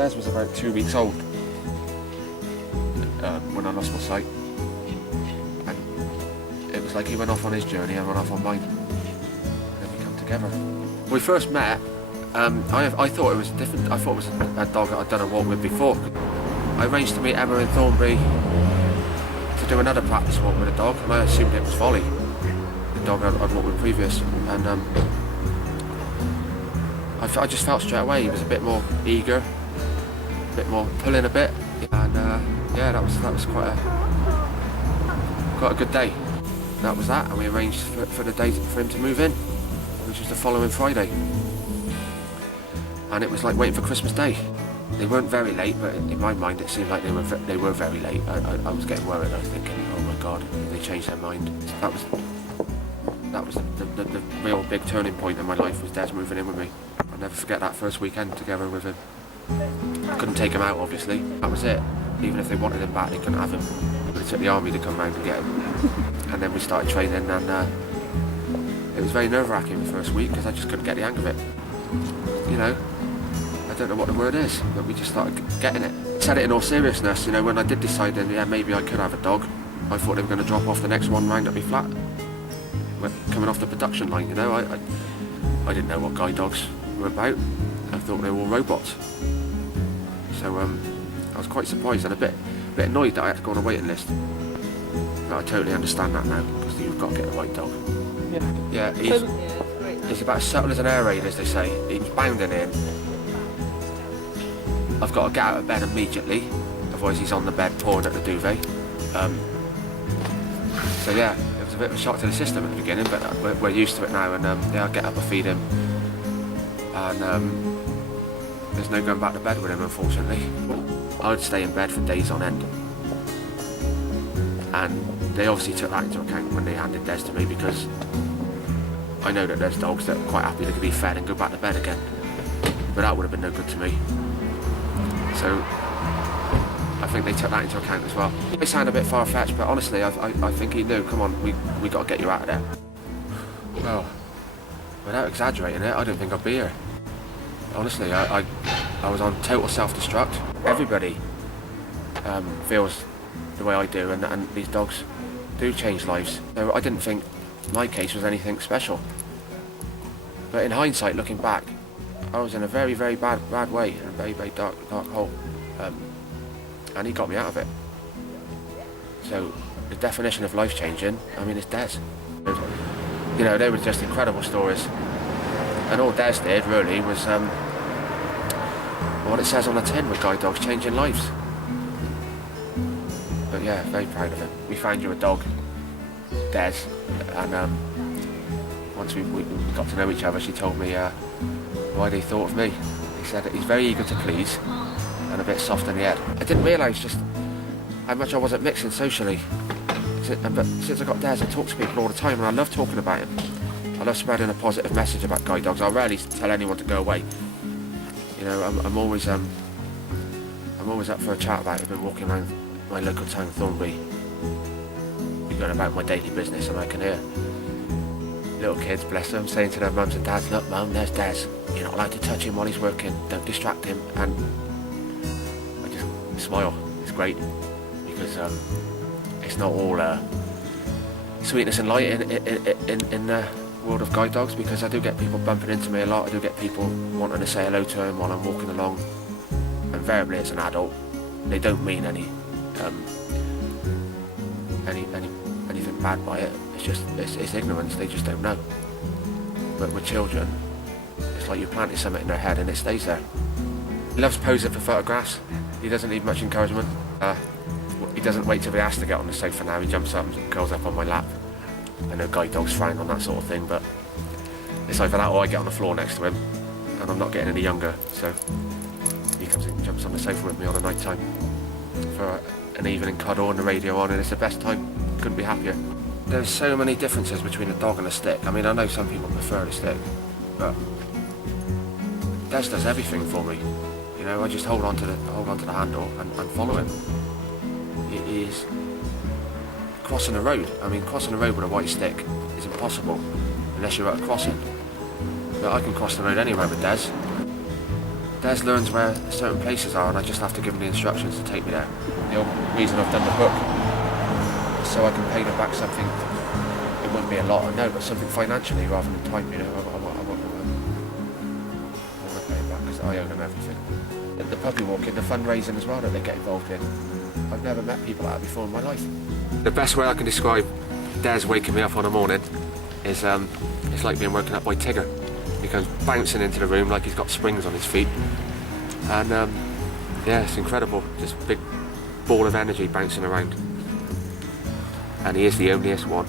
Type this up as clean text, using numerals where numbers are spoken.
Dez was about 2 weeks old when I lost my sight, and it was like he went off on his journey and went off on mine, and then we come together. When we first met, I thought it was different. I thought it was a dog that I'd done a walk with before. I arranged to meet Emma in Thornbury to do another practice walk with a dog, and I assumed it was Volley, the dog I'd walked with previous, and I just felt straight away he was a bit more eager, a bit more pulling a bit, and yeah, that was quite a good day. That was that, and we arranged for the day for him to move in, which was the following Friday, and it was like waiting for Christmas Day. They weren't very late, but in my mind it seemed like they were very late. I was getting worried. I was thinking, oh my God, they changed their mind. That was the real big turning point in my life, was Dez moving in with me. I'll never forget that first weekend together with him. I couldn't take him out, obviously. That was it. Even if they wanted him back, they couldn't have him. But it took the army to come round and get him. And then we started training, and it was very nerve-wracking the first week because I just couldn't get the hang of it. You know, I don't know what the word is, but we just started getting it. I said it in all seriousness, you know, when I did decide then, yeah, maybe I could have a dog, I thought they were going to drop off the next one round at me flat. Coming off the production line, you know, I didn't know what guide dogs were about. I thought they were all robots. So I was quite surprised and a bit annoyed that I had to go on a waiting list. But I totally understand that now, because you've got to get the right dog. Yeah, he's about as subtle as an air raid, as they say. He's bounding in. I've got to get out of bed immediately, otherwise he's on the bed pawing at the duvet. So yeah, it was a bit of a shock to the system at the beginning, but we're used to it now, and yeah, I get up and feed him, and there's no going back to bed with him, unfortunately. I would stay in bed for days on end, and they obviously took that into account when they handed Dez to me, because I know that there's dogs that are quite happy they could be fed and go back to bed again, but that would have been no good to me. So I think they took that into account as well. It may sound a bit far-fetched, but honestly, I think he knew, come on, we got to get you out of there. Well, without exaggerating it, I don't think I'd be here. Honestly, I was on total self-destruct. Everybody feels the way I do, and these dogs do change lives. So I didn't think my case was anything special. But in hindsight, looking back, I was in a very, very bad way, in a very, very dark hole. And he got me out of it. So the definition of life changing, I mean, it's Dez. You know, they were just incredible stories. And all Dez did really was what it says on the tin with guide dogs, changing lives. But yeah, very proud of him. We found you a dog, Dez, and once we got to know each other, she told me why they thought of me. He said that he's very eager to please and a bit soft in the head. I didn't realise just how much I wasn't mixing socially. But since I got Dez, I talk to people all the time, and I love talking about him. I love spreading a positive message about guide dogs. I rarely tell anyone to go away. You know, I'm always up for a chat about it. I've been walking around my local town, Thornbury, going about my daily business, and I can hear little kids, bless them, saying to their mums and dads, look mum, there's Dez. You're not allowed to touch him while he's working. Don't distract him. And I just smile. It's great, because it's not all sweetness and light in the world of guide dogs, because I do get people bumping into me a lot. I do get people wanting to say hello to him while I'm walking along. Invariably, as an adult, they don't mean anything bad by it. It's just it's ignorance. They just don't know. But with children, it's like you planted something in their head and it stays there. He loves posing for photographs. He doesn't need much encouragement. He doesn't wait till he has to get on the sofa now. He jumps up and curls up on my lap. I know guide dogs frown on that sort of thing, but it's either that or I get on the floor next to him, and I'm not getting any younger, so he comes and jumps on the sofa with me on a night time for an evening cuddle and the radio on, and it's the best time. Couldn't be happier. There's so many differences between a dog and a stick. I mean, I know some people prefer the stick, but Dez does everything for me. You know, I just hold on to the handle and follow him. He is crossing a road. I mean, crossing a road with a white stick is impossible unless you're at a crossing. But I can cross the road anywhere with Dez. Dez learns where certain places are, and I just have to give him the instructions to take me there. The only reason I've done the book is so I can pay them back something. It wouldn't be a lot, I know, but something financially rather than time. You know, I want to pay it back because I owe them everything. The puppy walking, the fundraising as well that they get involved in. I've never met people like that before in my life. The best way I can describe Dez waking me up on a morning is it's like being woken up by Tigger. He comes bouncing into the room like he's got springs on his feet, and yeah, it's incredible. Just a big ball of energy bouncing around, and he is the onlyest one.